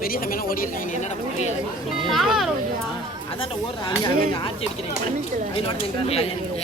பெரிய சமையலாம் ஓடி இருக்காங்க. என்னடா அதான் ஓடுறாங்க. ஆட்சி அடிக்கிறேன்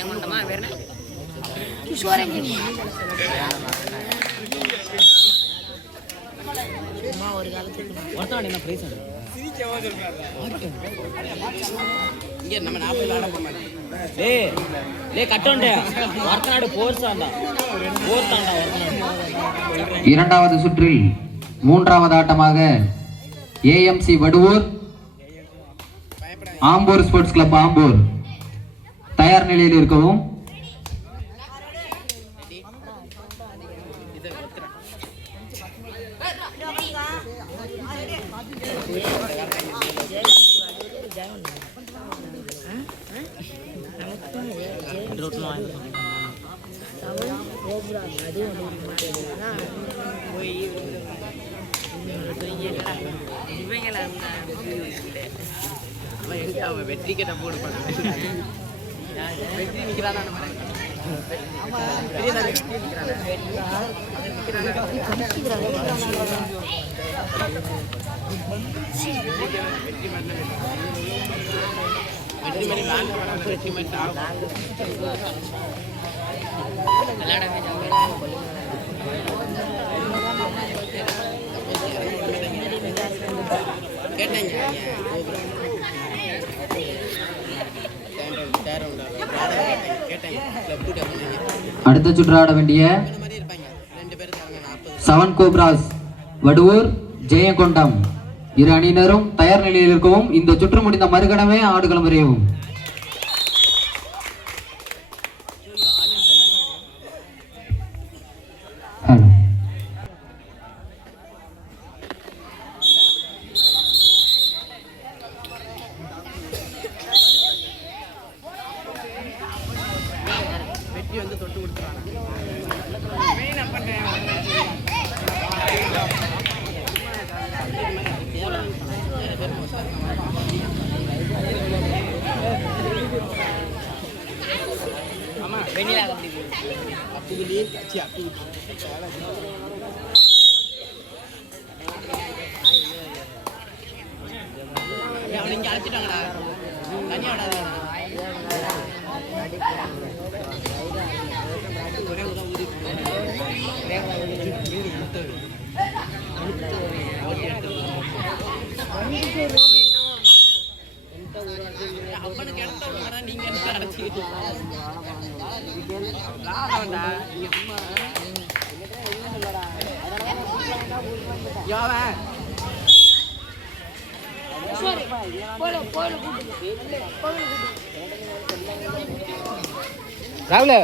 ஏமாண்டமா வேற ஒரு காலத்துக்கு என்ன பிரைஸ் இங்க நம்ம 40 ஆட போறோம். இரண்டாவது சுற்றில் மூன்றாவது ஆட்டமாக AMC Vaduvur Ambur sports club Ambur தயார் நிலையில் இருக்கவும். வெற்றி கேட்ட போடு வெற்றி நிக்கிறான். வெற்றி மாதிரி வாங்க வெற்றி மாதிரி கேட்டாங்க. அடுத்த சுற்று ஆட வேண்டிய 7 கோப்ராஸ் வடுவூர் ஜெயங்கொண்டம் இரு அணியினரும் தயார் நிலையில் இருக்கவும். இந்த சுற்று முடிந்த மறுகணமே ஆடுகளம் விரையவும். அவனுங்க அழைச்சிட்டாங்கடா. தனியா விடாது. அப்பனுக்கு இடத்த விடுறா. நீங்க அடைச்சிக்கிட்டு ராகுல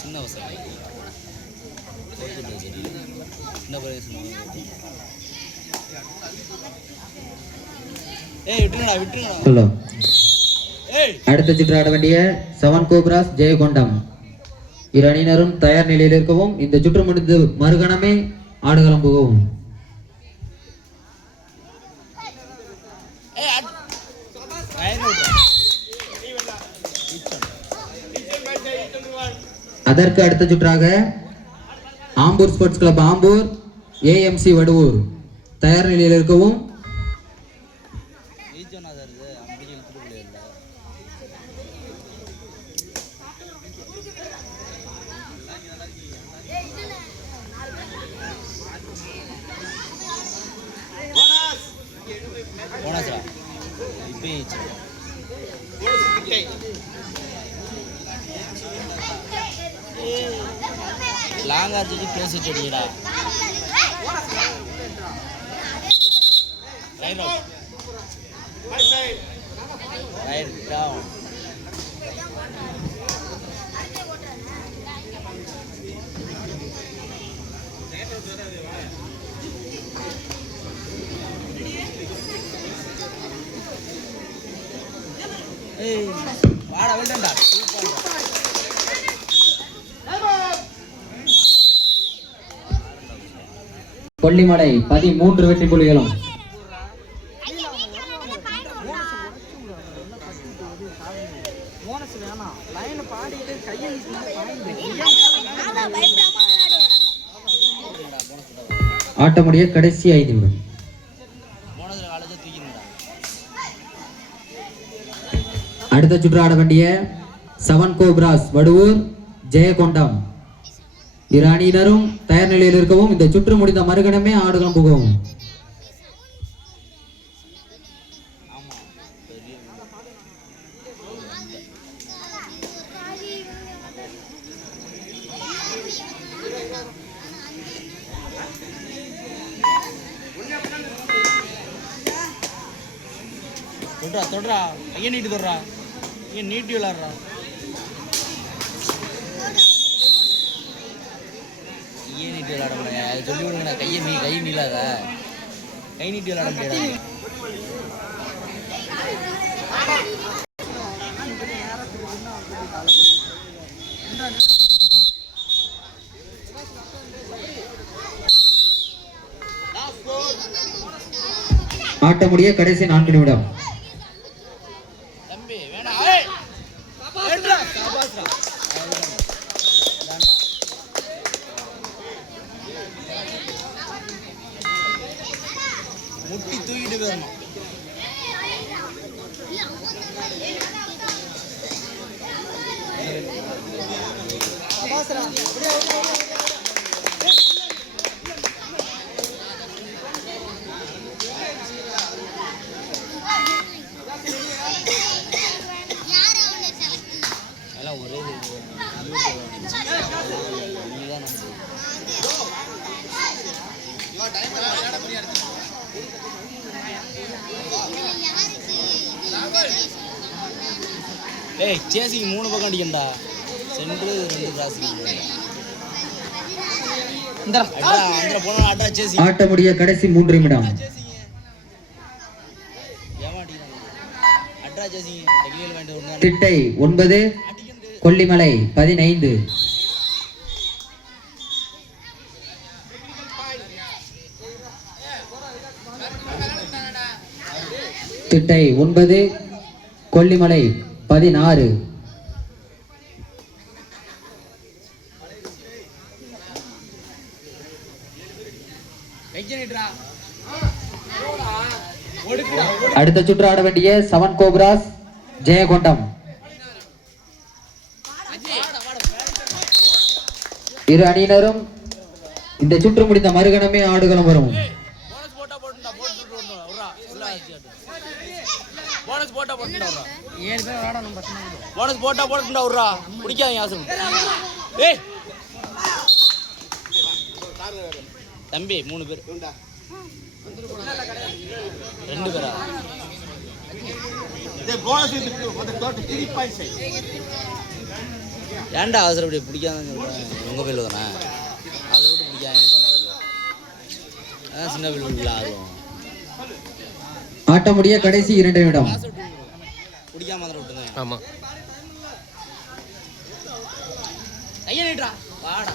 சின்ன வசதி சின்ன பிரதேசம். அடுத்த சுற்று ஆட வேண்டிய 7 கோப்ராஸ் ஜெயகொண்டம் இரு அணியினரும் தயார் நிலையில் இருக்கவும். இந்த சுற்று முடிந்து மறுகணமே ஆடுகளம் புகவும். அதற்கு அடுத்த சுற்றாக Ambur sports club Ambur AMC Vaduvur தயார் நிலையில் இருக்கவும். லாங்கா தூக்கி பேசி செடிடா. Right out. Right down. ஏய் வாடா வெல்டன்டா. கொல்லிமலை 13 வெற்றி புள்ளிகளும். ஆட்டமுடைய கடைசி 5 நிமிடம். அடுத்த சுற்று ஆட வேண்டிய 7 கோப்ராஸ் வடுவூர் ஜெயகொண்டம் இரு அணியினரும் தயார் நிலையில் இருக்கவும். இந்த சுற்று முடிந்த மறுகணமே ஆடுகளம் புகவும். தொட்றா தொட்றா கையை நீட்டி தொட்றா. கையை நீட்டி விளாட்றா. கையை நீட்டி விளாட முடியாது. அது சொல்லி விடுங்கண்ணா. கை நீளாத. கை நீட்டி விளாட முடியாது. ஆட்டமுடைய கடைசி 4 நிமிடம். தம்பி வேணா முட்டி தூக்கிட்டு போயிடணும். ஏய் சேசிங் 3 பக்கம் அடிக்கண்டா. Centre 2 crossing. இந்தா அந்த போனா அட்ரா சேசிங். ஆட்டமுடைய கடைசி 3 நிமிடம். ஏமாடிறாங்க. அட்ரா chasing technical point 1. Thittai 9 Kollimalai 15. Thittai 9 Kollimalai 16. அடுத்த சுற்று ஆட வேண்டிய 7 கோப்ராஸ் ஜெயகொண்டம் இரு அணியினரும் இந்த சுற்று முடிந்த மறுகணமே ஆடுகளம் வரும். போனஸ் போட்டா போட்டுடா. 7 பேர் விளையாடணும். போனஸ் போட்டா போட்டுடா. உர்றா குடிக்காதீங்க ஆசம். ஏய் தம்பி 3 பேர். 2 பேரா? போனஸ் ஏன்டா அவசரம் இப்படி பிடிக்காதுன்னு சொல்கிறேன். உங்கள் பேர் தானே அதை விட்டு பிடிக்காது. சின்ன பிள்ளை ஆகும். ஆட்டமுடைய கடைசி 2 நிமிடம். பிடிக்காம அதில் விட்டுங்க. ஆமாம் கையை நீட்டுறா வாடா.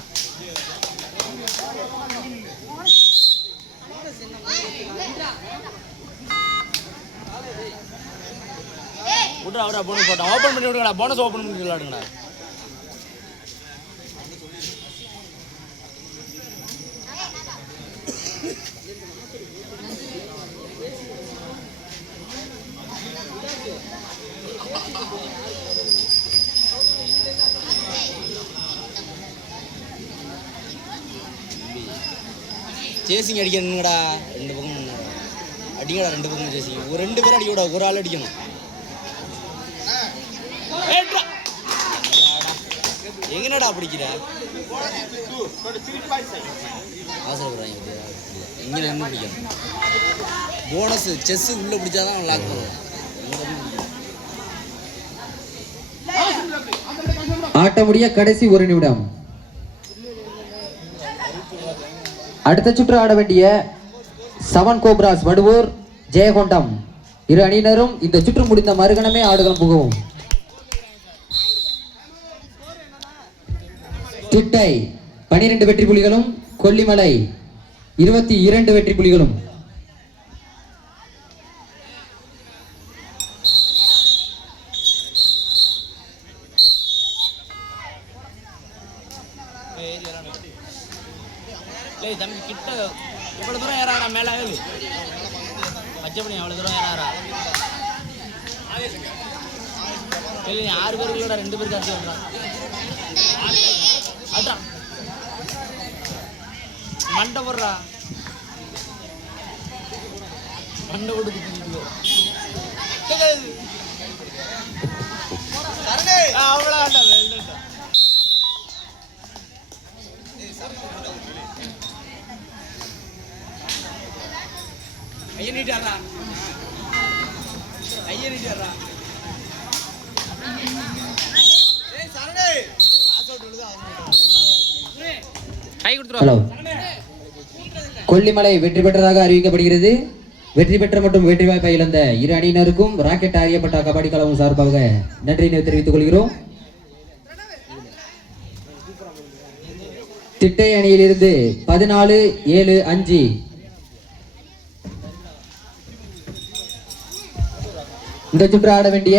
விட்றா விட்றா போனஸ் போட்டா ஓப்பன் பண்ணி விடுங்கடா. போனஸ் ஓப்பன் பண்ணி விளையாடுங்கடா. சேசிங் அடிக்கணுங்கடா. 2 பக்கம் அடிங்கடா. 2 பக்கம் சேசிங். ஒரு 2 பேரும் அடிக்க கூடாது. ஒரு ஆள் அடிக்கணும். எங்கனடா பிடிக்கிற ஆசைப்படுறாங்க. இங்கே நின்று பிடிக்கணும். போனஸ் செஸ் உள்ள பிடிச்சாதான் லாக் பண்ணுவோம். ஆட்ட முடிய கடைசி 1 நிமிடம். அடுத்த சுற்று ஆட வேண்டிய 7 கோப்ராஸ் வடுவூர் ஜெயகொண்டம் இரு அணியினரும் இந்த சுற்று முடிந்த மறுகணமே ஆடுகளம் புகவும். திட்டை 12 வெற்றி புலிகளும், கொல்லிமலை 22 வெற்றி புலிகளும். தம்பி கிட்ட இவ்வளவு தூரம் ஏறாடா. மேல பச்சைப்பணி அவ்வளவு தூரம் ஏறாரா. 6 பேர் இல்லடா. 2 பேருக்கு அடிச்சு வந்தா அட்ரா மண்டை போடுறா. மண்டை போட்டு அவ்வளோ ஐயா நீட்டாரா. ஐயா நீட்டாரா. ஹலோ. கொல்லிமலை வெற்றி பெற்றதாக அறிவிக்கப்படுகிறது. வெற்றி பெற்ற மற்றும் வெற்றி வாய்ப்பை இழந்த இரு அணியினருக்கும் ராக்கெட் அறியப்பட்ட கபடி கழகம் சார்பாக நன்றியினை தெரிவித்துக் கொள்கிறோம். திட்டை அணியிலிருந்து 14-7-5 இந்த சுற்று ஆட வேண்டிய